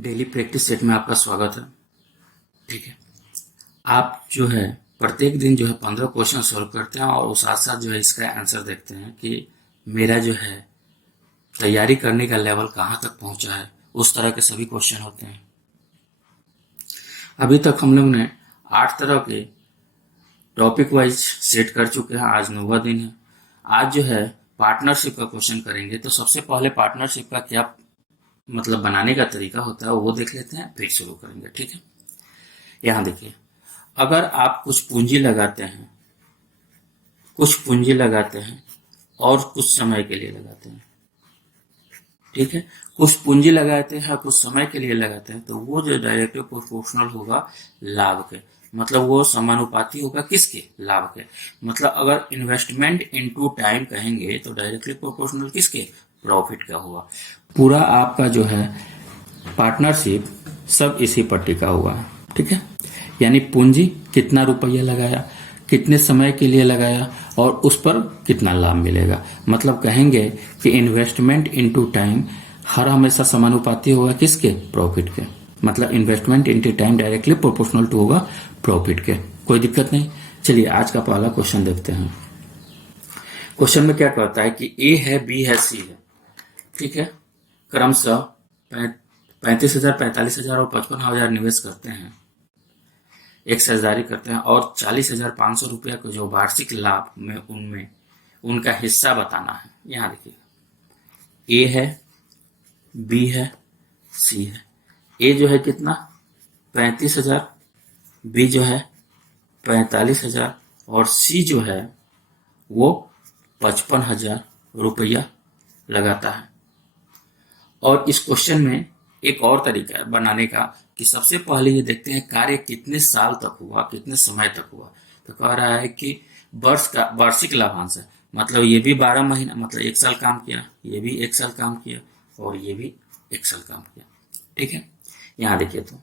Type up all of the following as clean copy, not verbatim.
Daily practice set में आपका स्वागत है। ठीक है, आप जो है प्रत्येक दिन जो है 15 क्वेश्चन सॉल्व करते हैं और साथ साथ जो है इसका आंसर देखते हैं कि मेरा जो है तैयारी करने का लेवल कहाँ तक पहुंचा है। उस तरह के सभी क्वेश्चन होते हैं। अभी तक हम लोग ने 8 तरह के टॉपिक वाइज सेट कर चुके हैं। आज 9वां दिन है। आज जो है पार्टनरशिप का क्वेश्चन करेंगे। तो सबसे पहले पार्टनरशिप का क्या मतलब बनाने का तरीका होता है वो देख लेते हैं, फिर शुरू करेंगे। ठीक है, यहाँ देखिए, अगर आप कुछ पूंजी लगाते हैं और कुछ समय के लिए लगाते हैं, ठीक है, कुछ पूंजी लगाते हैं कुछ समय के लिए लगाते हैं, तो वो जो डायरेक्टली प्रोपोर्शनल होगा लाभ के, मतलब वो समानुपाती होगा किसके, लाभ के। मतलब अगर इन्वेस्टमेंट इनटू टाइम कहेंगे तो डायरेक्टली प्रोपोर्शनल किसके, प्रॉफिट का होगा। पूरा आपका जो है पार्टनरशिप सब इसी पर टिका हुआ है। ठीक है, यानी पूंजी कितना रुपया लगाया, कितने समय के लिए लगाया और उस पर कितना लाभ मिलेगा। मतलब कहेंगे कि इन्वेस्टमेंट इनटू टाइम हर हमेशा समानुपाती होगा किसके, प्रॉफिट के। मतलब investment into time directly proportional to होगा प्रॉफिट के। कोई दिक्कत नहीं। चलिए आज का पहला क्वेश्चन देखते हैं। क्वेश्चन में क्या कहता है कि ए है, बी है, सी है। ठीक है, क्रमशः 35,000, 45,000 और 55,000 निवेश करते हैं, एक साझेदारी करते हैं और 40,500 रुपया को जो वार्षिक लाभ में उनमें उनका हिस्सा बताना है। यहाँ देखिए, ए है, बी है, सी है। ए जो है कितना, 35,000, बी जो है 45,000 और सी जो है वो 55,000 रुपया लगाता है। और इस क्वेश्चन में एक और तरीका है बनाने का कि सबसे पहले ये देखते हैं कार्य कितने साल तक हुआ, कितने समय तक हुआ। तो कह रहा है कि वर्ष का वार्षिक लाभांश है, मतलब ये भी 12 महीना, मतलब 1 साल काम किया, ये भी 1 साल काम किया और ये भी 1 साल काम किया। ठीक है, यहाँ देखिए, तो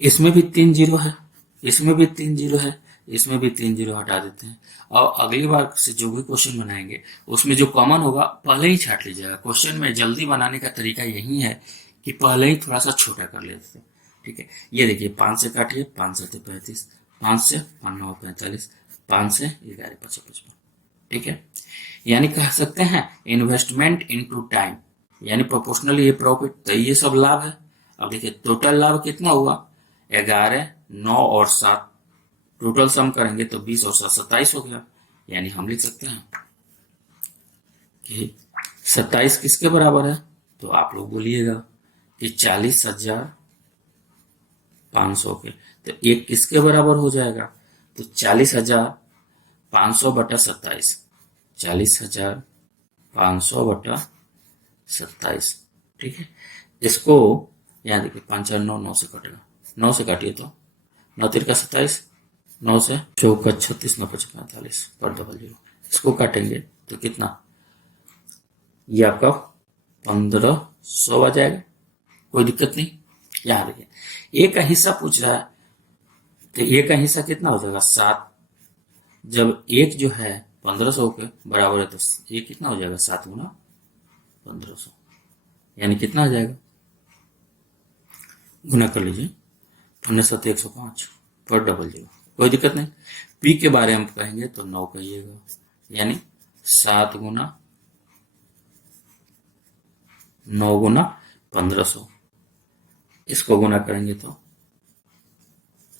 इसमें भी 3 जीरो है, इसमें भी 3 जीरो है, इसमें भी 3 जीरो हटा देते हैं। और अगली बार से जो भी क्वेश्चन बनाएंगे उसमें जो कॉमन होगा पहले ही छाट लीजिएगा। क्वेश्चन में जल्दी बनाने का तरीका यही है कि पहले ही थोड़ा सा छोटा कर लेते हैं। ठीक है, ये देखिए, 5 से काटिए, 5 से 35, 5 से 9 45, 5 से 11 55। ठीक है, यानी कह सकते हैं इन्वेस्टमेंट इनटू टाइम यानी प्रोपोर्शनली ये प्रॉफिट, तो ये सब लाभ है। अब देखिए टोटल लाभ कितना हुआ, 11, 9 और 7, टोटल सम करेंगे तो 20 और 7 27 हो गया। यानी हम लिख सकते हैं कि 27 किसके बराबर है, तो आप लोग बोलिएगा कि 40,500 के। तो एक किसके बराबर हो जाएगा, तो 40,500 बटा 27, 40,500 बटा 27। ठीक है, इसको यहाँ देखिए, 5 और 9, 9 से कटेगा, 9 से काटिए तो 9 तिरका 27, 9 से चौका 36, 9 5 45 पर डबल जीरो। इसको काटेंगे तो कितना, ये आपका 1500 आ जाएगा। कोई दिक्कत नहीं। यहाँ देखिए, ए का हिस्सा पूछ रहा है, तो ए का हिस्सा कितना हो जाएगा, 7। जब एक जो है 1500 के बराबर है तो ये कितना हो जाएगा, 7 गुना 1500, यानी कितना आ जाएगा, गुना कर लीजिए, 15 105 पर डबल जीरो। कोई दिक्कत नहीं। पी के बारे में कहेंगे तो 9 कहिएगा, यानी 7 गुना 9 गुना 1500, इसको गुना करेंगे तो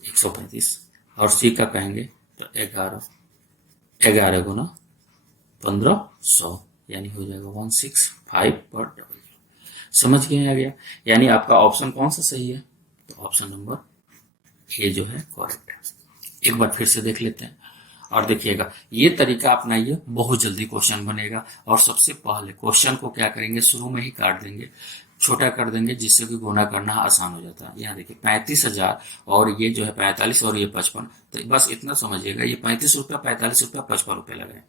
135। और सी का कहेंगे तो 11 गुना 1500, यानी हो जाएगा 165 पर डबल जीरो। समझ गए आ गया। यानी आपका ऑप्शन कौन सा सही है, तो ऑप्शन नंबर ए जो है करेक्ट है। एक बार फिर से देख लेते हैं और देखिएगा, ये तरीका अपनाइए, बहुत जल्दी क्वेश्चन बनेगा। और सबसे पहले क्वेश्चन को क्या करेंगे, शुरू में ही काट देंगे, छोटा कर देंगे, जिससे कि गुना करना आसान हो जाता है। यहाँ देखिए 35,000 और ये जो है 45 और ये 55, तो बस इतना समझिएगा, ये 35 रुपया, 45 रुपया, 55 रुपये लगे।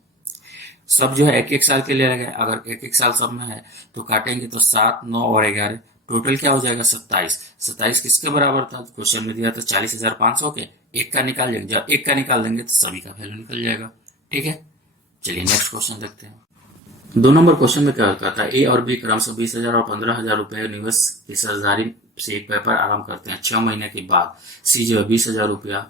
सब जो है 1-1 साल के लिए लगे। अगर 1-1 साल सब में है तो काटेंगे तो 7, 9 और 11, टोटल क्या हो जाएगा, 27। 27 किसके बराबर था, क्वेश्चन में दिया था 40,500 के। एक का निकाल लेंगे, जब एक का निकाल देंगे तो सभी का वैल्यू निकल जाएगा। ठीक है, चलिए नेक्स्ट क्वेश्चन देखते हैं। दो नंबर क्वेश्चन में क्या कहता है, ए और बी क्रम से 20,000 और 15,000 रुपए निवेश की साझेदारी से एक व्यापार आरंभ करते हैं। 6 महीने के बाद सी जो है 20,000 रुपया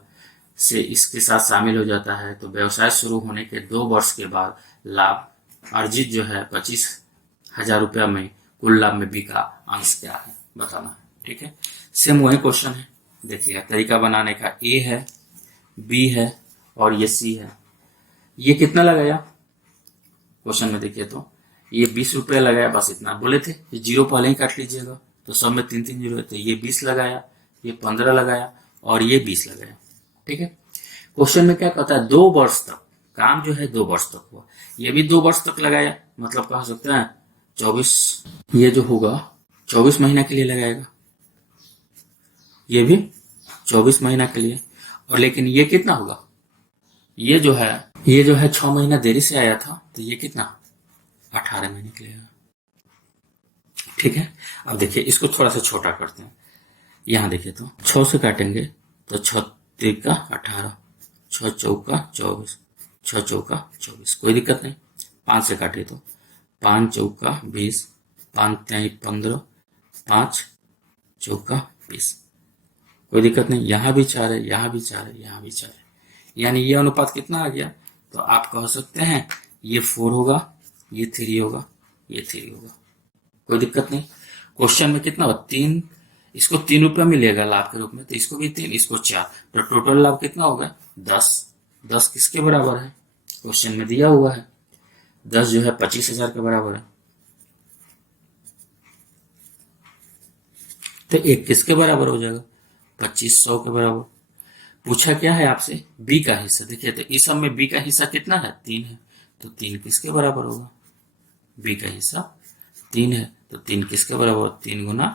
से इसके साथ शामिल हो जाता है, तो व्यवसाय शुरू होने के 2 वर्ष के बाद लाभ अर्जित जो है 25,000 रुपया में कुल लाभ में बी का अंश क्या है बताना है। ठीक है, सेम वही क्वेश्चन है। देखिएगा तरीका बनाने का, ए है, बी है और ये सी है। ये कितना लगाया क्वेश्चन में देखिए तो ये 20 रुपया लगाया, बस इतना बोले थे, जीरो पहले ही काट लीजिएगा, तो सब में 3 3 जीरो है, तो ये 20 लगाया, ये 15 लगाया और ये 20 लगाया। ठीक है, क्वेश्चन में क्या कहता है 2 वर्ष तक, काम जो है 2 वर्ष तक हुआ, ये भी 2 वर्ष तक लगाया, मतलब कह सकते हैं 24, ये जो होगा 24 महीना के लिए लगाएगा, ये भी 24 महीना के लिए। और लेकिन ये कितना होगा, ये जो है 6 महीना देरी से आया था, तो ये कितना 18 महीने के लिए। ठीक है, अब देखिए इसको थोड़ा सा छोटा करते हैं। यहां देखिए तो 6 से काटेंगे तो 6 तिरका 18, 6 चौका 24, 6 चौका 24, कोई दिक्कत नहीं। 5 से काटिए तो 5 चौका 20, 5 तिहाई 15, 5 चौका 20, कोई दिक्कत नहीं। यहाँ भी 4 है, यहाँ भी 4 है, यहाँ भी 4 है, यानी ये अनुपात कितना आ गया, तो आप कह सकते हैं ये 4 होगा, ये 3 होगा, ये 3 होगा, कोई दिक्कत नहीं। क्वेश्चन में कितना होगा 3, इसको 3 रुपया मिलेगा लाभ के रूप में, तो इसको भी 3, इसको 4, तो टोटल लाभ कितना होगा 10। 10 किसके बराबर है, क्वेश्चन में दिया हुआ है 10 जो है 25,000 के बराबर है, तो एक किसके बराबर हो जाएगा 2500 के बराबर। पूछा क्या है आपसे, बी का हिस्सा। देखिए तो इस सब में बी का हिस्सा कितना है 3 है, तो 3 किसके बराबर होगा, बी का हिस्सा 3 है, तो 3 किसके बराबर, 3 गुना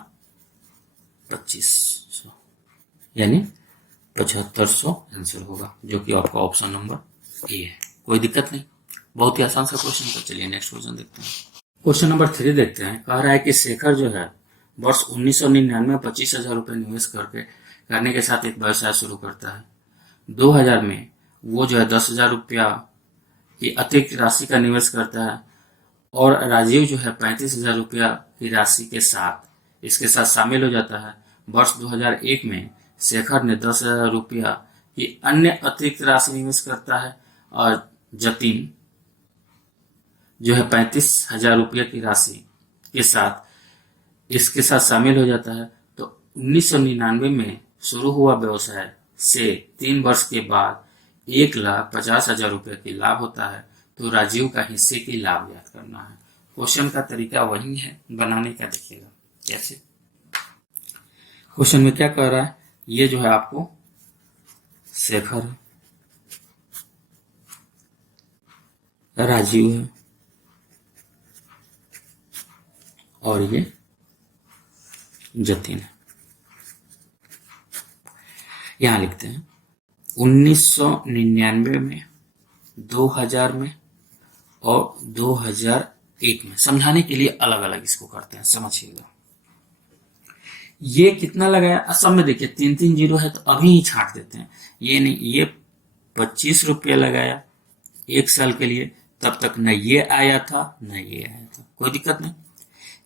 2500 यानी 7500 आंसर होगा, जो कि आपका ऑप्शन नंबर ए है। कोई दिक्कत नहीं, बहुत ही आसान सा क्वेश्चन था। चलिए नेक्स्ट क्वेश्चन देखते हैं। क्वेश्चन नंबर 3 देखते हैं। कह रहा है कि शेखर जो है वर्ष 1999 में 25,000 रुपये निवेश करने के साथ एक व्यवसाय शुरू करता है। 2000 में वो जो है 10,000 रुपया की अतिरिक्त राशि का निवेश करता है और राजीव जो है 35,000 रुपया की राशि के साथ इसके साथ शामिल हो जाता है। वर्ष 2001 में शेखर ने 10,000 रुपया की अन्य अतिरिक्त राशि निवेश करता है और जतिन जो है 35,000 रुपया की राशि के साथ इसके साथ शामिल हो जाता है। तो 1999 में शुरू हुआ व्यवसाय से 3 वर्ष के बाद 1,50,000 रुपये की लाभ होता है, तो राजीव का हिस्से की लाभ ज्ञात करना है। क्वेश्चन का तरीका वही है बनाने का, देखिएगा कैसे। क्वेश्चन में क्या कह रहा है, ये जो है आपको शेखर है, राजीव है और ये जतिन है। यहां लिखते हैं 1999 में, 2000 में और 2001 में। समझाने के लिए अलग अलग इसको करते हैं, समझिएगा। ये कितना लगाया, सब में देखिए 3 3 जीरो है, तो अभी ही छांट देते हैं। ये नहीं, ये 25 रुपया लगाया 1 साल के लिए, तब तक न ये आया था न ये आया था, कोई दिक्कत नहीं।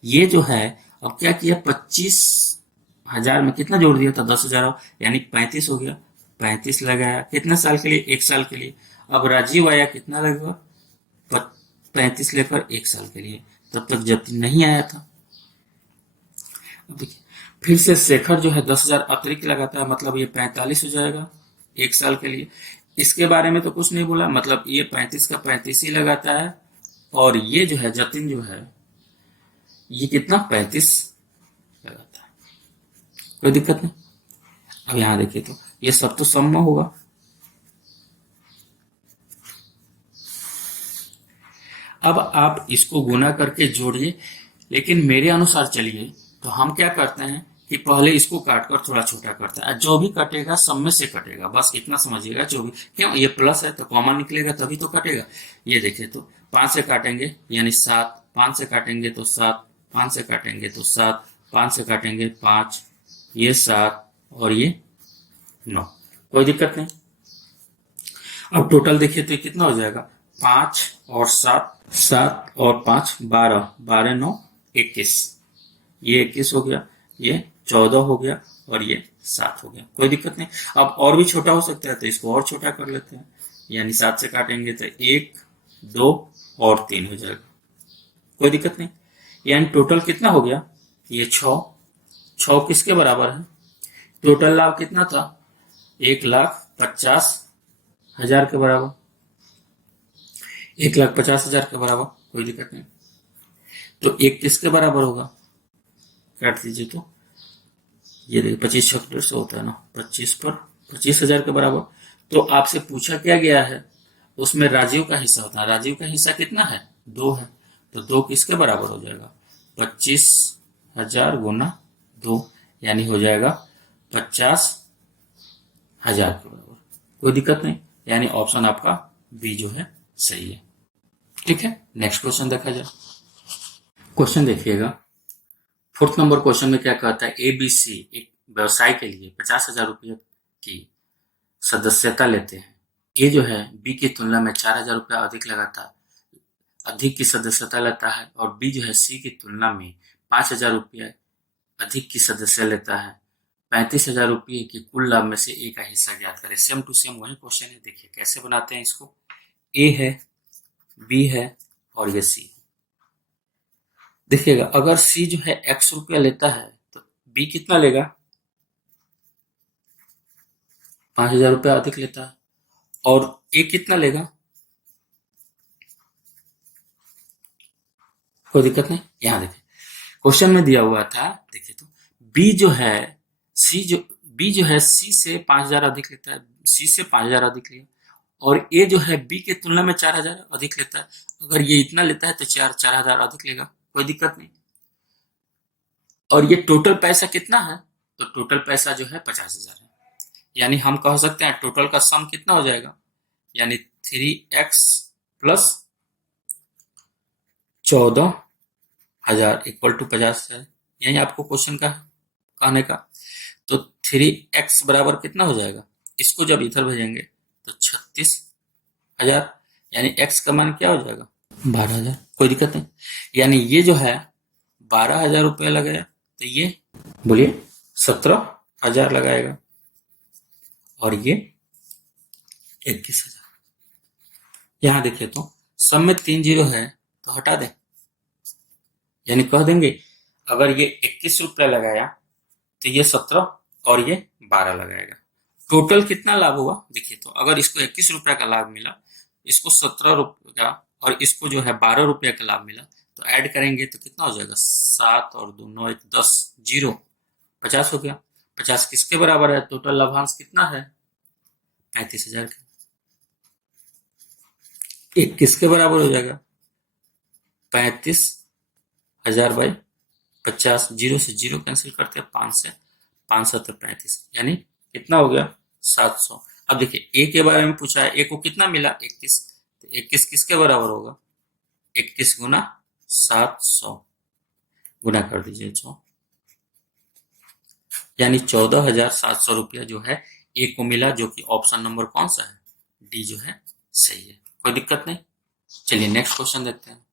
ये जो है अब क्या किया, 25,000 में कितना जोड़ दिया था 10,000, यानी 35 हो गया। 35 लगाया कितने साल के लिए, 1 साल के लिए। अब राजीव आया कितना लगेगा 35 लेकर 1 साल के लिए, तब तक जतिन नहीं आया था। अब देखिए फिर से शेखर जो है 10,000 अतिरिक्त लगाता है, मतलब ये 45 हो जाएगा 1 साल के लिए। इसके बारे में तो कुछ नहीं बोला, मतलब ये 35 का 35 ही लगाता है। और ये जो है जतिन जो है ये कितना 35 लगाता है, कोई दिक्कत नहीं। अब यहां देखिए तो ये सब तो सम में होगा। अब आप इसको गुना करके जोड़िए, लेकिन मेरे अनुसार चलिए तो हम क्या करते हैं कि पहले इसको काटकर थोड़ा छोटा करते हैं। जो भी कटेगा सब में से कटेगा, बस इतना समझिएगा। जो भी, क्यों ये प्लस है तो कॉमन निकलेगा तभी तो कटेगा। ये देखिए तो 5 से काटेंगे यानी 7, 5 से काटेंगे तो 7, 5 से काटेंगे तो 7, 5 से काटेंगे 5, ये 7 और ये 9, कोई दिक्कत नहीं। अब टोटल देखिए तो कितना हो जाएगा 5 और 7 7 और 5 12, 12 9 21, ये 21 हो गया, ये 14 हो गया और ये 7 हो गया। कोई दिक्कत नहीं। अब और भी छोटा हो सकता है तो इसको और छोटा कर लेते हैं, यानी 7 से काटेंगे तो 1 2 और 3 हो जाएगा। कोई दिक्कत नहीं। यानी टोटल कितना हो गया, ये 6, 6 किसके बराबर है, टोटल लाभ कितना था, 1,50,000 के बराबर, 1,50,000 के बराबर। कोई दिक्कत नहीं। तो एक किसके बराबर होगा, काट दीजिए तो ये देखिए 25 छः से होता है ना, 25 पर 25,000 के बराबर। तो आपसे पूछा क्या गया है, उसमें राजीव का हिस्सा होता है, राजीव का हिस्सा कितना है, 2 है, तो 2 किसके बराबर हो जाएगा, 25,000 गुना 2, यानी हो जाएगा 50,000 के बराबर। कोई दिक्कत नहीं, यानी ऑप्शन आपका बी जो है सही है। ठीक है, नेक्स्ट क्वेश्चन देखा जाए। क्वेश्चन देखिएगा, 4th नंबर क्वेश्चन में क्या कहता है, ABC एक व्यवसाय के लिए 50,000 रुपये की सदस्यता लेते हैं। ए जो है बी की तुलना में 4,000 रुपया अधिक की सदस्यता लेता है, और बी जो है सी की तुलना में 5,000 रुपये अधिक की सदस्य लेता है। 35,000 रुपये की कुल लाभ में से ए का हिस्सा ज्ञात करें। सेम टू सेम वही क्वेश्चन है। देखिए कैसे बनाते हैं इसको, ए है, बी है और ये सी। देखिएगा अगर सी जो है x रुपया लेता है तो बी कितना लेगा, 5,000 रुपया अधिक लेता है, और ए कितना लेगा, कोई दिक्कत नहीं। यहां देखिए क्वेश्चन में दिया हुआ था, देखिए तो बी जो है सी से 5,000 अधिक लेता है, सी से 5,000 अधिक लिया, और ए जो है बी के तुलना में 4,000 अधिक लेता है। अगर ये इतना लेता है तो 4,000 अधिक लेगा, कोई दिक्कत नहीं। और ये टोटल पैसा कितना है, तो टोटल पैसा जो है 50,000 है, यानी हम कह सकते हैं टोटल का सम कितना हो जाएगा, यानी 3x प्लस 14,000 इक्वल टू 50,000। यही आपको क्वेश्चन का कहने का। तो 3x बराबर कितना हो जाएगा, इसको जब इधर भेजेंगे तो 36,000, यानी x का मान क्या हो जाएगा, 12,000। कोई दिक्कत नहीं, यानी ये जो है 12,000 रुपये लगाया, तो ये बोलिए 17,000 लगाएगा, और ये 21,000। यहां देखिए तो सब में 3 जीरो है तो हटा दें, यानी कह देंगे अगर ये 21 रुपया लगाया तो ये 17 और ये 12 लगाएगा। टोटल कितना लाभ हुआ, देखिए तो अगर इसको 21 रुपया का लाभ मिला, इसको 17 रुपये का, और इसको जो है 12 रुपये का लाभ मिला, तो ऐड करेंगे तो कितना हो जाएगा, 7 और 2 9 1 10 जीरो 50 हो गया। 50 किसके बराबर है, टोटल लाभांश कितना है, 35,000 का। एक किसके बराबर हो जाएगा, 35,000 बाई 50, जीरो से जीरो कैंसिल करते हैं, 5 से 5 7 35, यानी कितना हो गया, 700। अब देखिए ए के बारे में पूछा है, ए को कितना मिला, 21, तो 21 किसके बराबर होगा, 21 गुना 700, गुना कर दीजिए 100, यानी 14,700 रुपया जो है ए को मिला, जो कि ऑप्शन नंबर कौन सा है, डी जो है सही है। कोई दिक्कत नहीं। चलिए नेक्स्ट क्वेश्चन देखते हैं।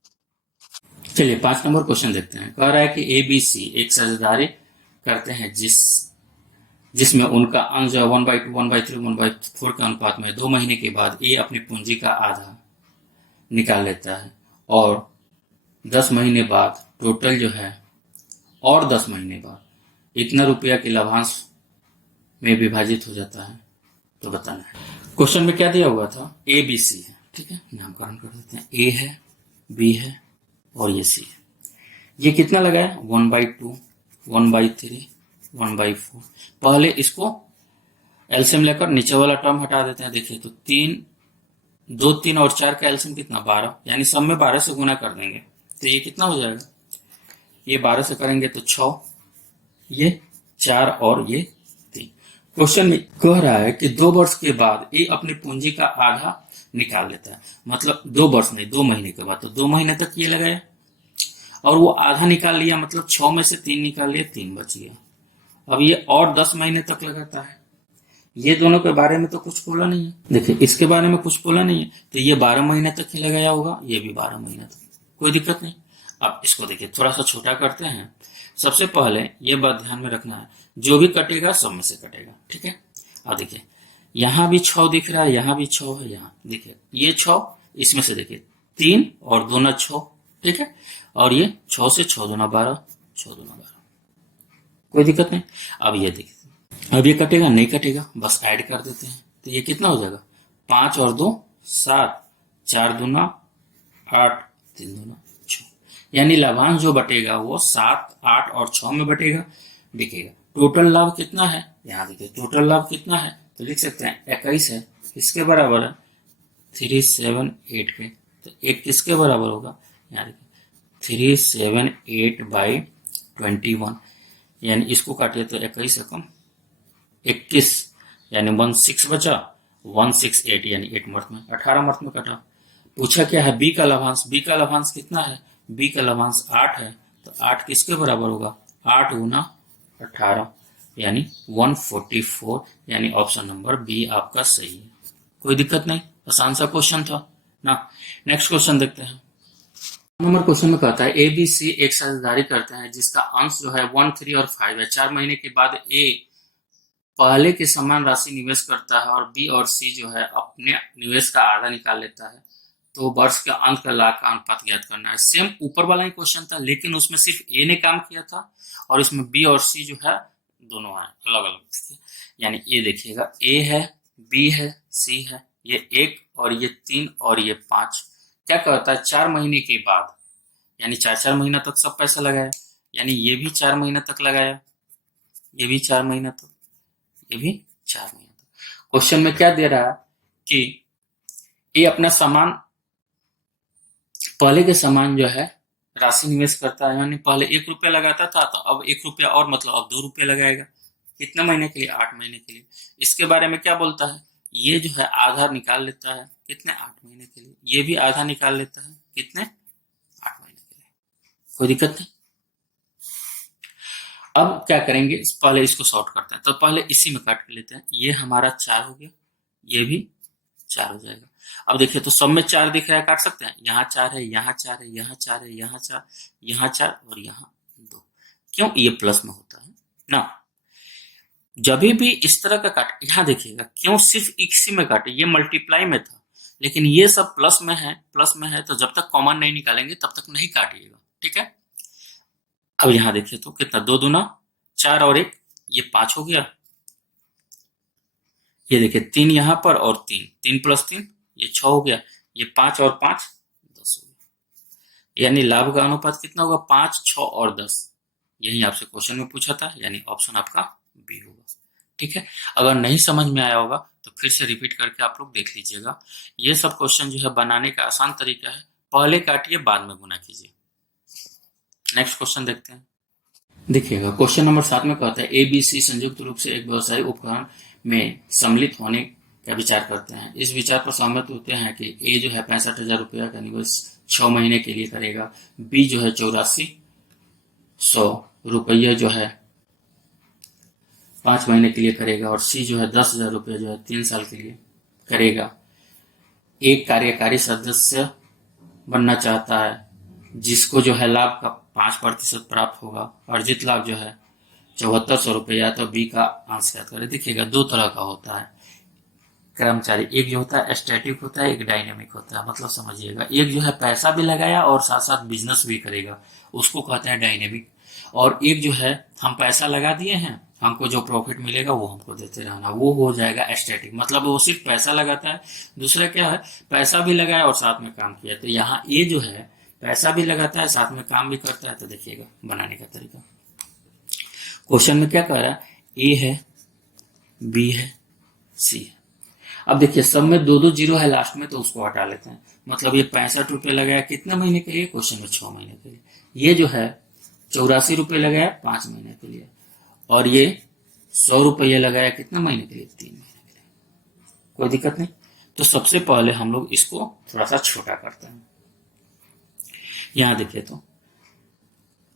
चलिए 5 नंबर क्वेश्चन देखते हैं। कह रहा है कि ए बी सी एक साझेदारी करते हैं जिसमें उनका अंश 1/2 1/3 1/4 के अनुपात में 2 महीने के बाद ए अपनी पूंजी का आधा निकाल लेता है, और 10 महीने बाद टोटल जो है, और 10 महीने बाद इतना रुपया के लाभांश में विभाजित हो जाता है, तो बताना है। क्वेश्चन में क्या दिया हुआ था, ए बी सी है, ठीक है, नामकरण कर देते हैं, ए है, बी है और ये सी है। ये कितना लगाया, 1/2 1/3 1/4। पहले इसको एलसीएम लेकर नीचे वाला टर्म हटा देते हैं। देखिए तो 2 3 और 4 का एलसीएम कितना, 12, यानी सब में 12 से गुना कर देंगे तो ये कितना हो जाएगा, ये 12 से करेंगे तो 6, ये 4 और ये 3। क्वेश्चन में कह रहा है कि 2 वर्ष के बाद ए अपनी पूंजी का आधा निकाल लेता है, मतलब 2 वर्ष नहीं 2 महीने के बाद, तो 2 महीने तक ये लगाया और वो आधा निकाल लिया, मतलब 6 में से 3 निकाल लिया, 3 बच गया। अब ये और 10 महीने तक लगाता है, ये दोनों के बारे में तो कुछ बोला नहीं है। देखिए इसके बारे में कुछ बोला नहीं है, तो ये 12 महीने तक ही लगाया होगा, ये भी 12 महीने तक, कोई दिक्कत नहीं। अब इसको देखिए थोड़ा सा छोटा करते हैं। सबसे पहले ये बात ध्यान में रखना है, जो भी कटेगा सब में से कटेगा, ठीक है। अब देखिए यहाँ भी 6 दिख रहा है, यहाँ भी 6 है, यहाँ देखिए ये 6, इसमें से देखिए 3 और 2 6, ठीक है। और ये 6 से 6 दूना 12, 6 दूना 12, कोई दिक्कत नहीं। अब ये देखिए, अब ये कटेगा नहीं कटेगा, बस ऐड कर देते हैं, तो ये कितना हो जाएगा, 5 और 2 7, 4 दूना 8, 3 दूना 6, यानी लाभांश जो बटेगा वो 7, 8 और 6 में बटेगा, दिखेगा। टोटल लाभ कितना है, यहाँ देखिए टोटल लाभ कितना है, तो लिख सकते हैं 21 है, किसके बराबर है, 378 के। तो एक किसके बराबर होगा, यहाँ देखिए 378/21, यानी इसको काटिए तो 21 रकम 21, यानी 16 बचा, 168 यानी 8 मर्थ में, 18 मर्थ में कटा। पूछा क्या है, बी का लाभांश, बी का लाभांश कितना है, बी का लाभांश 8 है, तो 8 किसके बराबर होगा, 8 गुना 18 यानी 144, यानी ऑप्शन नंबर बी आपका सही है। कोई दिक्कत नहीं, आसान सा क्वेश्चन था ना। नेक्स्ट क्वेश्चन देखते हैं। नंबर क्वेश्चन में कहता है ए बी सी एक साझेदारी करते हैं जिसका अंश जो है 1, 3 और 5 है। 4 महीने के बाद ए पहले के समान राशि निवेश करता है और बी और सी जो है अपने निवेश का आधा निकाल लेता है, तो वर्ष के अंत का लाभ का अनुपात ज्ञात करना है। सेम ऊपर वाला ही क्वेश्चन था, लेकिन उसमें सिर्फ ए ने काम किया था और इसमें बी और सी जो है दोनों है अलग अलग। यानी ये देखिएगा, ए है, बी है, सी है, ये 1 और ये 3 और ये 5। क्या कहता है, 4 महीने के बाद, यानी 4 महीना तक सब पैसा लगाया, यानी ये भी 4 महीना तक लगाया, ये भी 4 महीना तक, ये भी 4 महीना तक। क्वेश्चन में क्या दे रहा है कि ये अपना सामान पहले के समान जो है राशि निवेश करता है, यानी पहले 1 रुपया लगाता था तो अब 1 रुपया और, मतलब अब 2 रुपया लगाएगा। कितने महीने के लिए, 8 महीने के लिए। इसके बारे में क्या बोलता है, ये जो है आधा निकाल लेता है, कितने, 8 महीने के लिए। ये भी आधा निकाल लेता है, कितने, 8 महीने के लिए। कोई दिक्कत नहीं। अब क्या करेंगे, पहले इसको सॉर्ट करते हैं, तो पहले इसी में काट लेते हैं। ये हमारा 4 हो गया, ये भी 4 हो जाएगा। अब देखिए तो सब में 4 दिख रहा है, काट सकते हैं। यहाँ 4 है, यहाँ 4 है, यहाँ 4 है, यहाँ 4, यहाँ 4 और यहाँ 2। क्यों, ये प्लस में होता है ना। जब भी इस तरह का काट, यहाँ देखिएगा क्यों सिर्फ इसी में काटे, ये मल्टीप्लाई में था, लेकिन ये सब प्लस में है, प्लस में है, तो जब तक कॉमन नहीं निकालेंगे तब तक नहीं काटिएगा, ठीक है। अब यहाँ देखिए तो कितना, 2 दूना 4 और 1, ये 5 हो गया। ये देखिए 3 यहाँ पर और 3, 3 + 3 ये 6 हो गया। ये 5 और 5 10 हो गया। यानी लाभ का अनुपात कितना होगा, 5, 6 और 10। यही आपसे क्वेश्चन में पूछा था, यानी ऑप्शन आपका बी होगा, ठीक है। अगर नहीं समझ में आया होगा तो फिर से रिपीट करके आप लोग देख लीजिएगा। ये सब क्वेश्चन जो है बनाने का आसान तरीका है, पहले काटिए बाद में गुना कीजिए। नेक्स्ट क्वेश्चन देखते हैं। देखिएगा क्वेश्चन नंबर 7 में कहता है ए बी सी संयुक्त रूप से एक व्यवसायिक उपकरण में सम्मिलित होने का विचार करते हैं। इस विचार पर सहमत होते हैं कि ए जो है 65,000 रुपया का निवेश 6 महीने के लिए करेगा, बी जो है 8400 रुपया जो है 5 महीने के लिए करेगा, और सी जो है 10,000 रुपया जो है 3 साल के लिए करेगा। एक कार्यकारी सदस्य बनना चाहता है जिसको जो है लाभ का 5% प्राप्त होगा। अर्जित लाभ जो है 7400 रुपया, तो बी का अंश ज्ञात करें। देखिएगा 2 तरह का होता है कर्मचारी, एक जो होता है स्टैटिक होता है, एक डायनेमिक होता है। मतलब समझिएगा, एक जो है पैसा भी लगाया और साथ साथ बिजनेस भी करेगा, उसको कहते हैं डायनेमिक। और एक जो है हम पैसा लगा दिए हैं, हमको जो प्रॉफिट मिलेगा वो हमको देते रहना, वो हो जाएगा स्टैटिक। मतलब वो सिर्फ पैसा लगाता है। दूसरा क्या है, पैसा भी लगाया और साथ में काम किया। तो यहाँ ए जो है पैसा भी लगाता है, साथ में काम भी करता है। तो देखिएगा बनाने का तरीका, क्वेश्चन में क्या कह रहा है, ए है, बी है, सी है। अब देखिए सब में 2-2 जीरो है लास्ट में, तो उसको हटा लेते हैं। मतलब ये 65 रुपये लगाया कितने महीने के लिए, क्वेश्चन में 6 महीने के लिए। ये जो है 84 रुपये लगाया 5 महीने के लिए, और ये 100 रुपये लगाया कितने महीने के लिए, 3 महीने के लिए। कोई दिक्कत नहीं। तो सबसे पहले हम लोग इसको थोड़ा सा छोटा करते हैं। यहां देखिए तो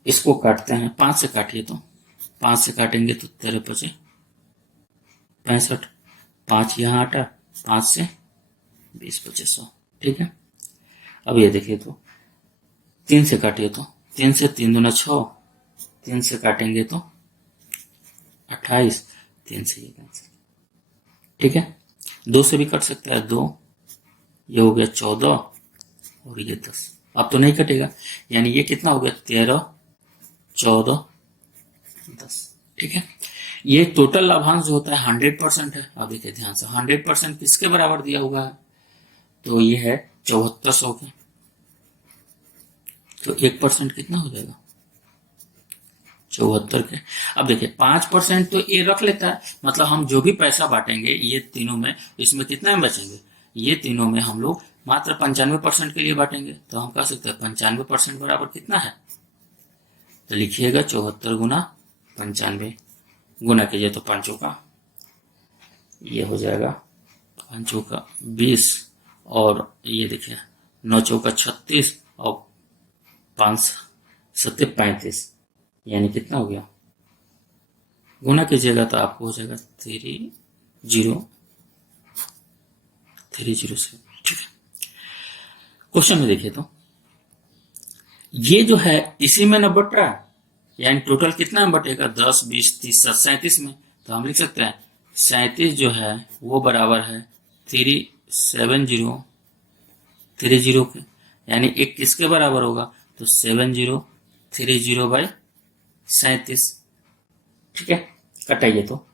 इसको काटते हैं, 5 से काटिए, तो 5 से काटेंगे तो 13 × 5 = 65, 5 यहाँ हटा, 5 से 20 2500, ठीक है। अब ये देखिए तो 3 से काटिए तो 3 से 3 दूना 6, 3 से काटेंगे तो 28, 3 से ये कैंसिल, ठीक है। 2 से भी कट सकता है, 2, ये हो गया 14 और ये 10, अब तो नहीं कटेगा, यानी ये कितना हो गया 13, 14, 10, ठीक है। ये टोटल लाभांश जो होता है 100% है। अब देखिए ध्यान से 100% किसके बराबर दिया हुआ है, तो ये है 7400 के, तो 1% कितना हो जाएगा 74 के। अब देखिए 5% तो ये रख लेता है, मतलब हम जो भी पैसा बांटेंगे ये तीनों में, इसमें कितना बचेंगे, ये तीनों में हम लोग मात्र 95% के लिए बांटेंगे, तो हम कह सकते हैं 95% बराबर कितना है, तो लिखिएगा 74 गुना 95, गुना कीजिए तो 5 का ये हो जाएगा 5 का 20, और ये देखिए 9 चौका 36 और 5 7 35, यानी कितना हो गया, गुना कीजिएगा तो आपको हो जाएगा 3037, ठीक है। क्वेश्चन में देखिए तो ये जो है इसी में न बट रहा है, यानी टोटल कितना में बटेगा 10 20 30 37 में, तो हम लिख सकते हैं 37 जो है वो बराबर है 37030 के, यानी एक किसके बराबर होगा, तो 7030/37, ठीक है। कटाइए तो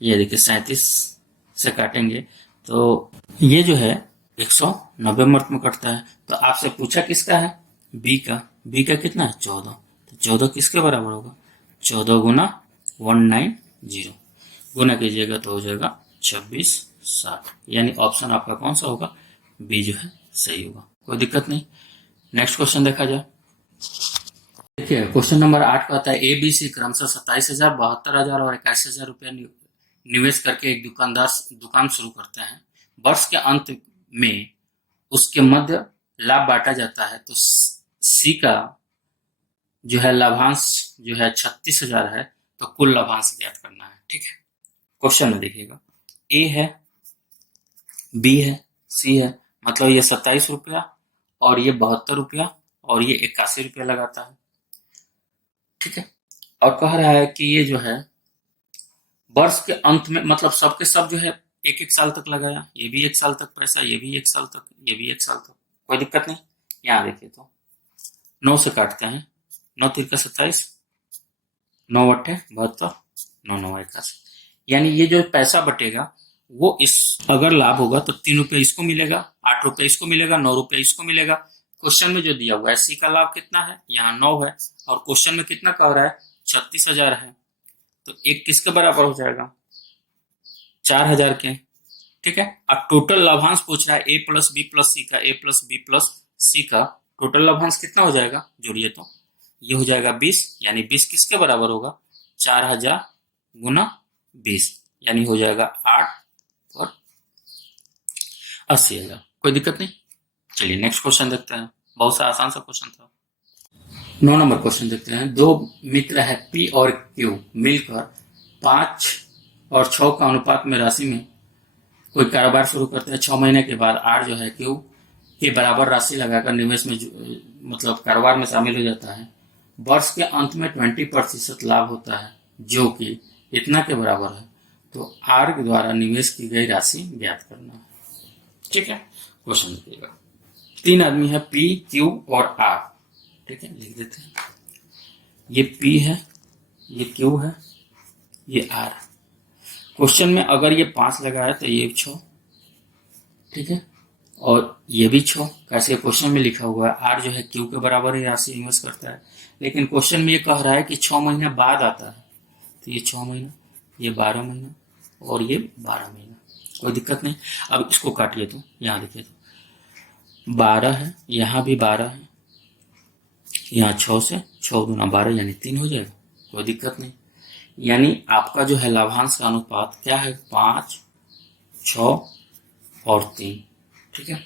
ये देखिए 37 से काटेंगे तो ये जो है 190 मार्क में कटता है। तो आपसे पूछा किसका है, बी का कितना है 14, तो 14 किसके बराबर होगा, 14 गुना 190, गुना कीजिएगा तो हो जाएगा 2660, यानी ऑप्शन आपका कौन सा होगा, बी जो है सही होगा, कोई दिक्कत नहीं। नेक्स्ट क्वेश्चन देखा जाए। देखिए क्वेश्चन नंबर 8 का आता है ए बी सी क्रमशः 27,000, 72,000 और 81,000 रुपया निवेश करके एक दुकान शुरू करते हैं। वर्ष के अंत में उसके मध्य लाभ बांटा जाता है, तो सी का जो है लाभांश जो है 36,000 है, तो कुल लाभांश ज्ञात करना है, ठीक है। क्वेश्चन में देखिएगा ए है, बी है, सी है, मतलब ये 27 रुपया और ये 72 रुपया और ये 81 रुपया लगाता है, ठीक है। और कह रहा है कि ये जो है वर्ष के अंत में, मतलब सबके सब जो है एक एक साल तक लगाया, ये भी 1 साल तक पैसा, ये भी 1 साल तक, ये भी 1 साल तक, कोई दिक्कत नहीं। यहाँ देखिए तो 9 से काटते हैं, 9 तिरका 27, 9 अट्ठे 72, 9 9 81, यानी ये जो पैसा बटेगा वो इस अगर लाभ होगा तो 3 रुपये इसको मिलेगा, 8 रुपये इसको मिलेगा, 9 रुपये इसको मिलेगा। क्वेश्चन में जो दिया हुआ है सी का लाभ कितना है, यहाँ 9 है, और क्वेश्चन में कितना कह रहा है 36,000 है, तो एक किसके बराबर हो जाएगा 4,000 के, ठीक है। अब टोटल लाभांश पूछ रहा है ए प्लस बी प्लस सी का, ए प्लस बी प्लस सी का टोटल लाभांश कितना हो जाएगा, जोड़िए तो ये हो जाएगा 20, यानी 20 किसके बराबर होगा 4,000 गुना 20, यानी हो जाएगा 8 और 80,000, कोई दिक्कत नहीं। चलिए नेक्स्ट क्वेश्चन देखते हैं, बहुत सा आसान सा क्वेश्चन था। 9 नंबर क्वेश्चन देखते हैं। दो मित्र है पी और क्यू मिलकर 5 और 6 का अनुपात में राशि में कोई कारोबार शुरू करते हैं। 6 महीने के बाद आर जो है क्यू के बराबर राशि लगाकर निवेश में मतलब कारोबार में शामिल हो जाता है। वर्ष के अंत में 20% लाभ होता है जो कि इतना के बराबर है, तो आर के द्वारा निवेश की गई राशि ज्ञात करना है, ठीक है। क्वेश्चन देखिएगा 3 आदमी है पी क्यू और आर, ठीक है, लिख देते हैं। ये पी है, ये क्यू है, ये आर। क्वेश्चन में अगर ये 5 लगा है तो ये 6, ठीक है, और ये भी 6, कैसे क्वेश्चन में लिखा हुआ है आर जो है क्यू के बराबर ही राशि इन्वेस्ट करता है, लेकिन क्वेश्चन में ये कह रहा है कि 6 महीना बाद आता है, तो ये 6 महीना, ये 12 महीना और ये 12 महीना, कोई दिक्कत नहीं। अब इसको काटिए तो यहाँ देखिए तो 12 है, यहाँ भी 12 है, यहाँ 6 से 6 गुना 12 यानी 3 हो जाएगा, कोई दिक्कत नहीं। यानी आपका जो है लाभांश का अनुपात क्या है 5, 6 और 3, ठीक है।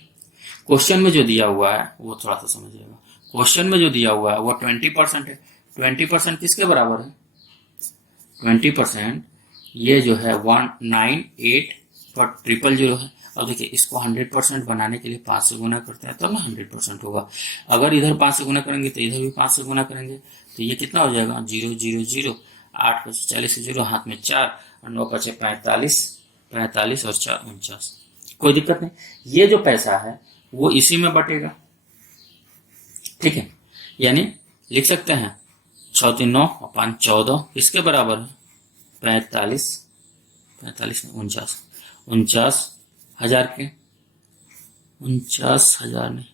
क्वेश्चन में जो दिया हुआ है वो थोड़ा सा समझिएगा। क्वेश्चन में जो दिया हुआ है वो 20% है। 20% किसके बराबर है 20%, ये जो है 198 पर 000 है। अब देखिए इसको 100% बनाने के लिए 5 से गुना करते हैं तब ना 100% होगा। अगर इधर 5 से गुना करेंगे तो इधर भी 5 से गुना करेंगे, तो ये कितना हो जाएगा 0 0 0, 8 बचे 40 0, हाथ में 4 और 9 बचे 45, 45 और 4 49। कोई दिक्कत नहीं, ये जो पैसा है वो इसी में बटेगा, ठीक है। यानी लिख सकते हैं 6 3 9 और 5 14 किसके बराबर है 45, 45 में 49, 49,000 के, 49,000 नहीं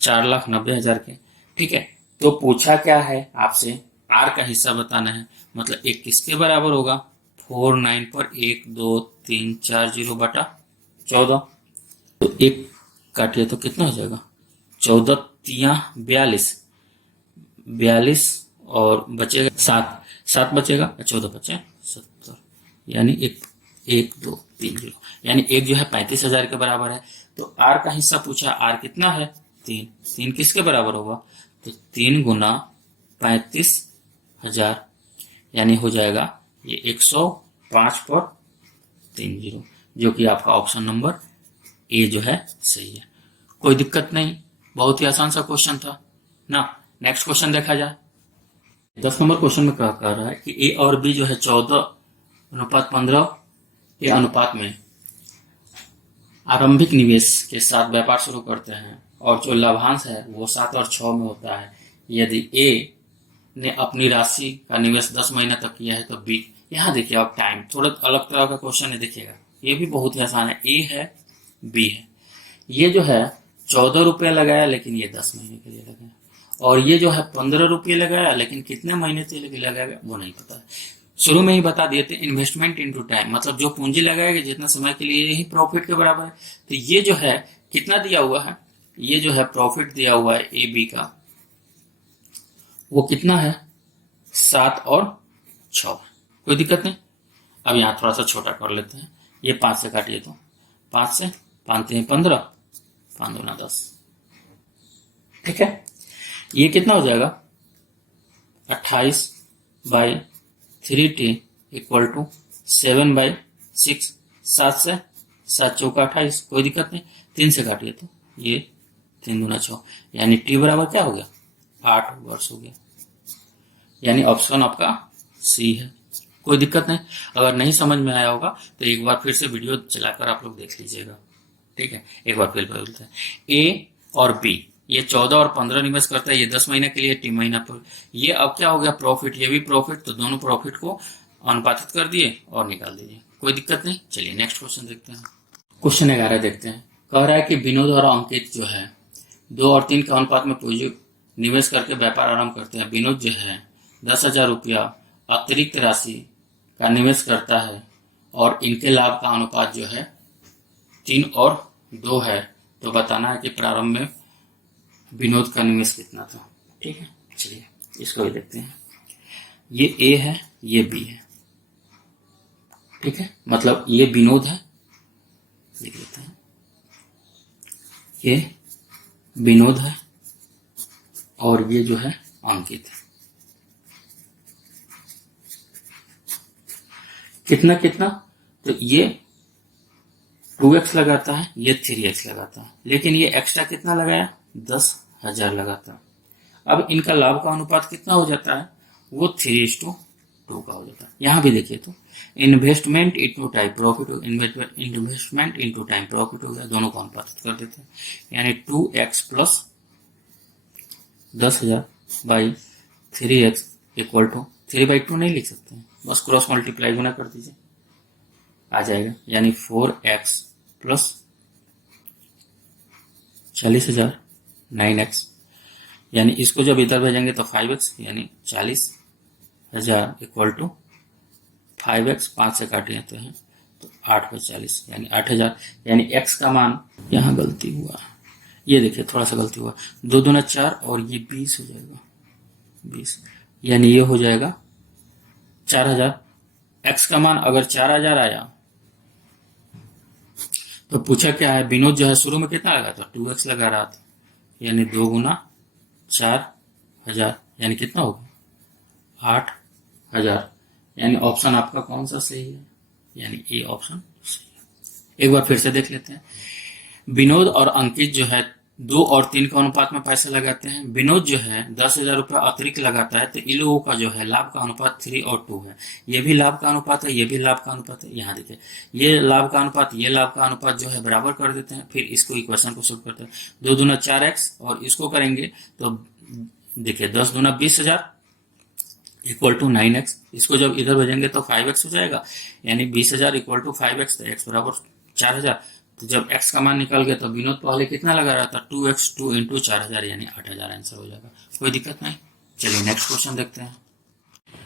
4,90,000 के, ठीक है। तो पूछा क्या है आपसे, आर का हिस्सा बताना है, मतलब एक किसके बराबर होगा 49 पर 1 2 3 4 0 बटा 14, तो एक काटिए तो कितना हो जाएगा 14 तिया 42, 42 और बचेगा 7, 7 बचेगा 14 बचे 70, यानी एक 1 2 3 0, यानी एक जो है 35,000 के बराबर है। तो आर का हिस्सा पूछा, आर कितना है 3, 3 किसके बराबर होगा, तो 3 गुना 35,000, यानी हो जाएगा ये 105 पर 3 0, जो कि आपका ऑप्शन नंबर ए जो है सही है। कोई दिक्कत नहीं, बहुत ही आसान सा क्वेश्चन था ना। नेक्स्ट क्वेश्चन देखा जाए। 10 नंबर क्वेश्चन में कह रहा है कि ए और बी जो है 14:15 के अनुपात में आरंभिक निवेश के साथ व्यापार शुरू करते हैं और जो लाभांश है वो 7 और 6 में होता है। यदि ए ने अपनी राशि का निवेश 10 महीने तक किया है तो बी, यहाँ देखिए अब टाइम थोड़ा अलग तरह का क्वेश्चन है, देखिएगा ये भी बहुत ही आसान है। ए है बी है, ये जो है 14 रुपये लगाया लेकिन ये 10 महीने के लिए लगाया, और ये जो है 15 रुपये लगाया लेकिन कितने महीने के लिए लगाएगा वो नहीं पता है। शुरू में ही बता दिए थे इन्वेस्टमेंट इनटू टाइम, मतलब जो पूंजी लगाएगा जितना समय के लिए ही प्रॉफिट के बराबर है। तो ये जो है कितना दिया हुआ है, ये जो है प्रॉफिट दिया हुआ है ए बी का, वो कितना है 7 और 6, कोई दिक्कत नहीं। अब यहाँ थोड़ा सा छोटा कर लेते हैं, ये 5 से काटिए तो 5 से 5 3 15, 5 2 10, ठीक है। ये कितना हो जाएगा 28/3t इक्वल टू 7/6, 7 से 7 चौका 28, कोई दिक्कत नहीं। 3 से काटिए तो ये 3 दूना 6, यानी टी बराबर क्या हो गया 8 वर्ष हो गया, यानी ऑप्शन आपका सी है। कोई दिक्कत नहीं, अगर नहीं समझ में आया होगा तो एक बार फिर से वीडियो चलाकर आप लोग देख लीजिएगा, ठीक है। एक बार फिर बोलते हैं, ए और बी ये 14 और 15 निवेश करता है, ये 10 महीने के लिए, 3 महीना पर। ये अब क्या हो गया प्रॉफिट, ये भी प्रॉफिट, तो दोनों प्रॉफिट को अनुपातित कर दिए और निकाल दीजिए, कोई दिक्कत नहीं। चलिए नेक्स्ट क्वेश्चन देखते हैं। क्वेश्चन 11 देखते हैं। कह रहा है कि विनोद और अंकित जो है 2 और 3 के अनुपात में पूंजी निवेश करके व्यापार आरंभ करते हैं। विनोद जो है 10,000 रुपया अतिरिक्त राशि का निवेश करता है और इनके लाभ का अनुपात जो है 3 और 2 है, तो बताना है कि प्रारंभ में विनोद का निवेश कितना था, ठीक है। चलिए इसको भी देखते हैं। ये ए है, ये बी है, ठीक है, मतलब ये विनोद है, लिख लेते हैं, ये विनोद है और ये जो है अंकित है। कितना कितना, तो ये 2x लगाता है, ये 3x लगाता है, लेकिन ये एक्स्ट्रा कितना लगाया 10,000 लगाता है। अब इनका लाभ का अनुपात कितना हो जाता है, वो 3:2 का हो जाता है। यहाँ भी देखिए तो investment into time profit, investment into time profit हो गया, दोनों को अनुपातित कर देते हैं, यानी 2x plus 10,000 by 3x equal to 3/2 नहीं लिख सकते हैं, बस क्रॉस मल्टीप्लाई गुना कर दीजिए आ जाएगा, यानी 4x प्लस 40,000 9x, यानी इसको जब इधर भेजेंगे तो 5x, यानी 40,000 इक्वल टू 5x, 5 से काटे तो है तो 8/40, यानी 8,000, यानी x का मान, यहाँ गलती हुआ, ये देखिए थोड़ा सा गलती हुआ, 2 दूना 4 और ये 20 हो जाएगा 20, यानी ये हो जाएगा 4,000। x का मान अगर 4,000 आया तो पूछा क्या है, विनोद जो है शुरू में कितना लगा था 2x लगा रहा था, यानी 2 गुना 4,000, यानी कितना होगा 8,000, यानी ऑप्शन आपका कौन सा सही है, यानी ए ऑप्शन सही है। एक बार फिर से देख लेते हैं। विनोद और अंकित जो है 2 और 3 के अनुपात में पैसा लगाते हैं। विनोद जो है 10,000 रुपये अतिरिक्त लगाता है, तो इन लोगों का जो है लाभ का अनुपात 3 और 2 है। ये भी लाभ का अनुपात है, ये भी लाभ का अनुपात है। यहाँ देखिए, ये लाभ का अनुपात, ये लाभ का अनुपात जो है बराबर कर देते हैं, फिर इसको इक्वेशन को सोल्व करते हैं। 2 दूना 4x और इसको करेंगे तो देखिए 10 दूना 20,000 इक्वल टू 9x। इसको जब इधर भेजेंगे तो 5x हो जाएगा, यानी 20,000 इक्वल टू 5x, तो x बराबर 4,000। तो जब x का मान निकल गया तो विनोद पहले कितना लगा रहा था, 2x, 2 इंटू 4,000 यानी 8,000 आंसर हो जाएगा। कोई दिक्कत नहीं। चलिए नेक्स्ट क्वेश्चन देखते हैं।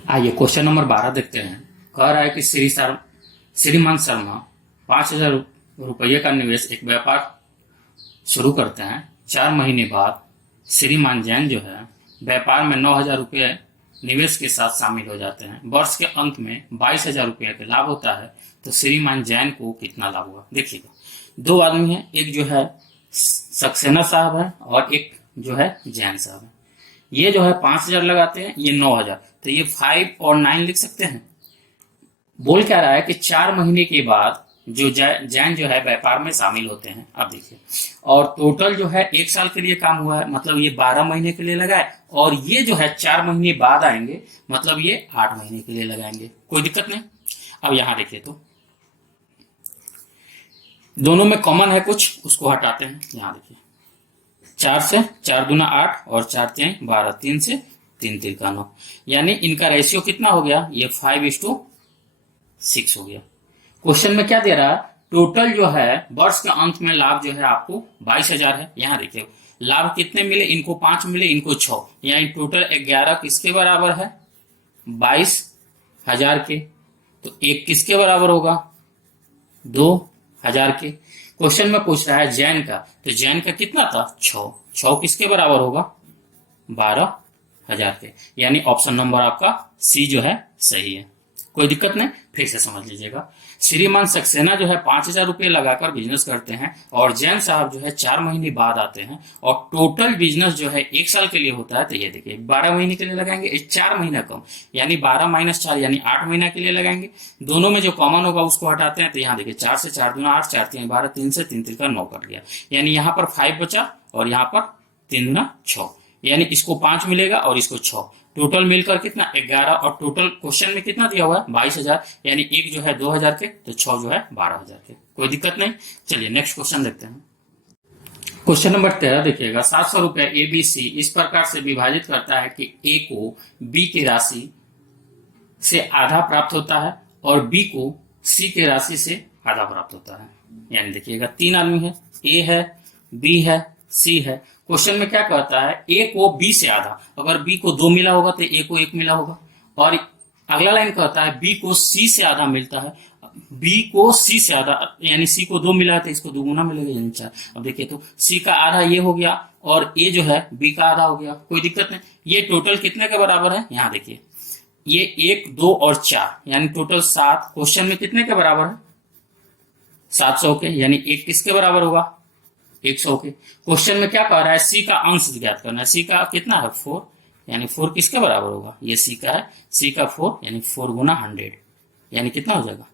आइए क्वेश्चन नंबर 12 देखते हैं। कह रहा है कि श्रीमान शर्मा 5,000 रुपये का निवेश एक व्यापार शुरू करते हैं। 4 महीने बाद श्रीमान जैन जो है व्यापार में 9,000 रुपये निवेश के साथ शामिल हो जाते हैं। वर्ष के अंत में 22,000 रुपये का लाभ होता है, तो श्रीमान जैन को कितना लाभ हुआ। देखिएगा, 2 आदमी हैं, एक जो है सक्सेना साहब है और एक जो है जैन साहब है। ये जो है 5,000 लगाते हैं, ये 9,000, तो ये 5 और 9 लिख सकते हैं। बोल क्या रहा है कि 4 महीने के बाद जो जैन जो है व्यापार में शामिल होते हैं। अब देखिए, और टोटल जो है 1 साल के लिए काम हुआ है, मतलब ये 12 महीने के लिए लगाए, और ये जो है 4 महीने बाद आएंगे, मतलब ये 8 महीने के लिए लगाएंगे। कोई दिक्कत नहीं। अब यहां देखिए, तो दोनों में कॉमन है कुछ, उसको हटाते हैं। यहां देखिए, 4 से 4 दूना 8 और 4 3 12, 3 से 3 तिरका 9, यानी इनका रेशियो कितना हो गया, ये 5:6 हो गया। क्वेश्चन में क्या दे रहा है, टोटल जो है वर्ष के अंत में लाभ जो है आपको 22,000 है। यहां देखिए, लाभ कितने मिले, इनको 5 मिले, इनको 6, यानी टोटल 11 किसके बराबर है, 22,000 के। तो 1 किसके बराबर होगा, 2,000 के। क्वेश्चन में पूछ रहा है जैन का, तो जैन का कितना था, 6 किसके बराबर होगा, 12,000 के। यानी ऑप्शन नंबर आपका सी जो है सही है। कोई दिक्कत नहीं, फिर से समझ लीजिएगा। श्रीमान सक्सेना जो है 5,000 रुपये लगाकर बिजनेस करते हैं, और जैन साहब जो है 4 महीने बाद आते हैं, और टोटल बिजनेस जो है 1 साल के लिए होता है। तो ये देखिए, 12 महीने के लिए लगाएंगे, 4 महीना कम, यानी 12 माइनस 4 यानी 8 महीना के लिए लगाएंगे। दोनों में जो कॉमन होगा उसको हटाते हैं, तो यहाँ देखिए 4 से 4 दूना 8, 4 3 12, 3 से 3 तिरका 9 कट गया, यानी यहाँ पर 5 बचा और यहाँ पर 3 दूना 6, यानी इसको 5 मिलेगा और इसको 6, टोटल मिलकर कितना 11, और टोटल क्वेश्चन में कितना दिया हुआ है 22,000, यानी एक जो है 2,000 के, तो 6 जो है 12,000 के। कोई दिक्कत नहीं। चलिए नेक्स्ट क्वेश्चन देखते हैं। क्वेश्चन नंबर 13 देखिएगा। 700 रुपए ABC इस प्रकार से विभाजित करता है कि A को B की राशि से आधा प्राप्त होता है और B को C की राशि से आधा प्राप्त होता है। यानी देखिएगा, 3 आदमी है, A है, B है, C है। क्वेश्चन में क्या कहता है, A को B से आधा, अगर B को 2 मिला होगा तो A को 1 मिला होगा, और अगला लाइन कहता है B को C से आधा मिलता है, B को C से आधा, यानी C को 2 मिला है तो इसको 2 गुना मिलेगा, यानी 4। अब देखिए, तो C का आधा ये हो गया और A जो है B का आधा हो गया। कोई दिक्कत नहीं। ये टोटल कितने के बराबर है, यहाँ देखिए, ये 1 2 और 4, यानी टोटल 7। क्वेश्चन में कितने के बराबर है, 700 के, यानी 1 किसके बराबर होगा, 100 के। क्वेश्चन में क्या कह रहा है, C का अंश ज्ञात करना है। C का कितना है, 4, यानी 4 किसके बराबर होगा, ये C का है, C का 4, यानी 4 गुना 100, यानी कितना हो जाएगा,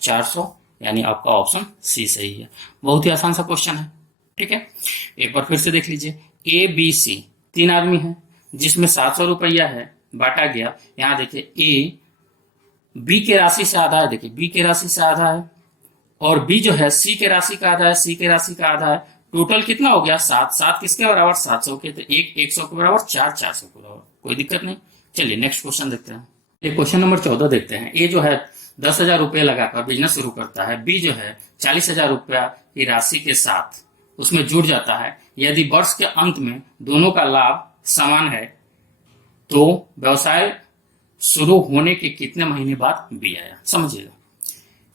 400, यानी आपका ऑप्शन सी सही है। बहुत ही आसान सा क्वेश्चन है, ठीक है। एक बार फिर से देख लीजिए। ABC 3 आदमी है, जिसमें 700 रुपया है, बांटा गया। यहाँ देखिए, A B के राशि से आधा है, देखिए B के राशि से आधा है, और B जो है C के राशि का आधा है, C के राशि का आधा है। टोटल कितना हो गया, 7 किसके बराबर, 700 के, तो 1 100 के बराबर, 4 400 के बराबर। कोई दिक्कत नहीं। चलिए नेक्स्ट क्वेश्चन देखते हैं। ये क्वेश्चन नंबर 14 देखते हैं। A जो है 10,000 रुपये लगाकर बिजनेस शुरू करता है। B जो है 40,000 रुपया की राशि के साथ उसमें जुड़ जाता है। यदि वर्ष के अंत में दोनों का लाभ समान है, तो व्यवसाय शुरू होने के कितने महीने बाद B आया। समझिएगा,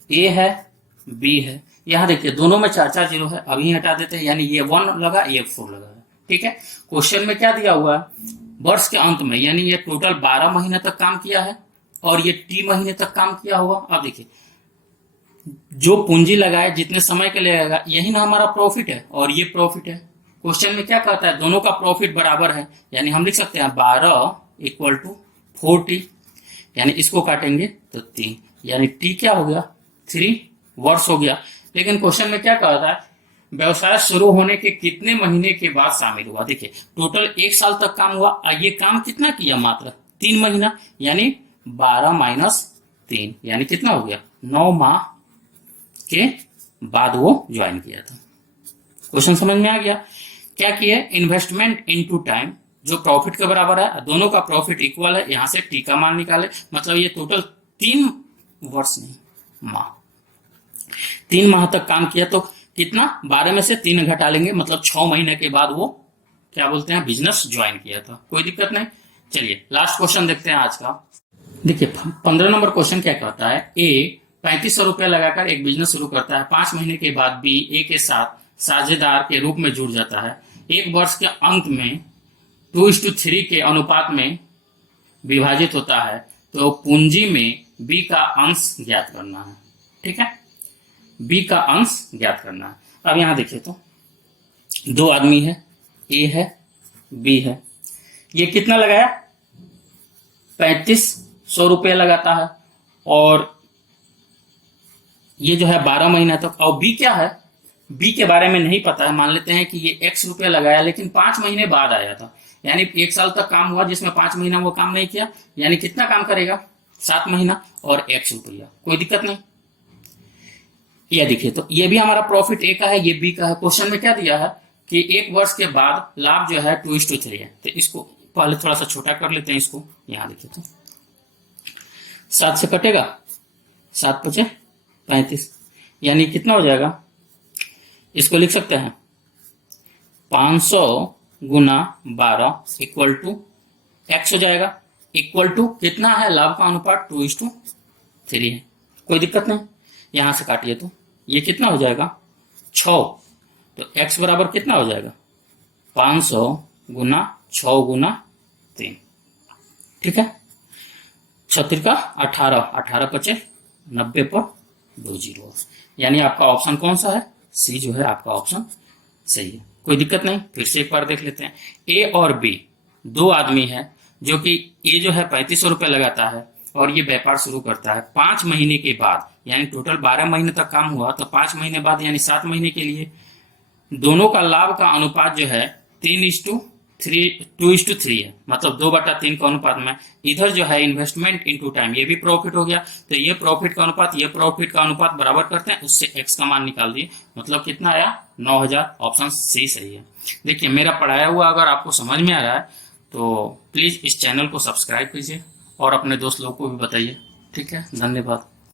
A है, B है, यहाँ देखिए दोनों में 4 4 जीरो है, अभी हटा देते हैं, यानी ये 1 लगा, ये 4 लगा है, ठीक है। क्वेश्चन में क्या दिया हुआ है, वर्ष के अंत में, यानी ये टोटल 12 महीने तक काम किया है और ये T महीने तक काम किया होगा। अब देखिए, जो पूंजी लगाए जितने समय के लिए लगा, यही ना हमारा प्रॉफिट है और ये प्रॉफिट है। क्वेश्चन में क्या कहता है, दोनों का प्रॉफिट बराबर है, यानी हम लिख सकते हैं 12 इक्वल टू 4T, यानी इसको काटेंगे तो 3, यानी T क्या हो गया, 3 वर्ष हो गया। लेकिन क्वेश्चन में क्या कहा था, व्यवसाय शुरू होने के कितने महीने के बाद शामिल हुआ। देखिए टोटल 1 साल तक काम हुआ, ये काम कितना किया, मात्र 3 महीना, यानी 12 माइनस 3 यानी कितना हो गया, 9 माह के बाद वो ज्वाइन किया था। क्वेश्चन समझ में आ गया। क्या किया, इन्वेस्टमेंट इनटू टाइम, जो प्रॉफिट के बराबर है, दोनों का प्रॉफिट इक्वल है, यहां से टी का मान निकाले, मतलब ये टोटल 3 वर्ष नहीं माह, 3 माह तक काम किया, तो कितना, 12 में से 3 घटा लेंगे, मतलब 6 महीने के बाद वो क्या बोलते हैं, बिजनेस ज्वाइन किया था। कोई दिक्कत नहीं। चलिए लास्ट क्वेश्चन देखते हैं आज का। देखिए 15 नंबर क्वेश्चन क्या कहता है, ए 3500 रुपया लगाकर एक बिजनेस शुरू करता है, 5 महीने के बाद बी ए के साथ साझेदार के रूप में जुड़ जाता है, 1 वर्ष के अंत में 2:3 के अनुपात में विभाजित होता है, तो पूंजी में बी का अंश ज्ञात करना है। ठीक है, बी का अंश ज्ञात करना है। अब यहां देखिए तो 2 आदमी है, ए है बी है, ये कितना लगाया, 3500 रुपया लगाता है, और ये जो है 12 महीना तक। और बी क्या है, बी के बारे में नहीं पता है, मान लेते हैं कि ये x रुपया लगाया, लेकिन 5 महीने बाद आया था, यानी 1 साल तक काम हुआ जिसमें 5 महीना वो काम नहीं किया, यानी कितना काम करेगा, 7 महीना और x रुपया। कोई दिक्कत नहीं। ये देखिए तो ये भी हमारा प्रॉफिट ए का है, ये बी का है। क्वेश्चन में क्या दिया है कि 1 वर्ष के बाद लाभ जो है 2:3 है, तो इसको पहले थोड़ा सा छोटा कर लेते हैं इसको। यहां देखिए तो 7 से कटेगा, 7 × 5 = 35, यानी कितना हो जाएगा, इसको लिख सकते हैं 500 × 12 = x हो जाएगा, इक्वल टू कितना है, लाभ का अनुपात 2:3 है। कोई दिक्कत नहीं। यहां से काटिए तो ये कितना हो जाएगा, 6, तो x बराबर कितना हो जाएगा, 500 × 6 × 3। ठीक है, 36 का 18, 18 × 5 = 90 पर 2 0, यानी आपका ऑप्शन कौन सा है, सी जो है आपका ऑप्शन सही है। कोई दिक्कत नहीं। फिर से एक बार देख लेते हैं, ए और बी 2 आदमी है, जो कि ए जो है 3500 रुपये लगाता है और ये व्यापार शुरू करता है 5 महीने के बाद, यानी टोटल 12 महीने तक काम हुआ, तो 5 महीने बाद यानी 7 महीने के लिए दोनों का लाभ का अनुपात जो है 2:3 है, मतलब 2/3 के अनुपात में। इधर जो है इन्वेस्टमेंट इनटू टाइम, ये भी प्रॉफिट हो गया, तो ये प्रॉफिट का अनुपात ये प्रॉफिट का अनुपात बराबर करते हैं, उससे एक्स का मान निकाल दिए, मतलब कितना आया, 9000। ऑप्शन सी सही है। देखिए मेरा पढ़ाया हुआ अगर आपको समझ में आ रहा है तो प्लीज इस चैनल को सब्सक्राइब कीजिए और अपने दोस्त लोगों को भी बताइए। ठीक है, धन्यवाद।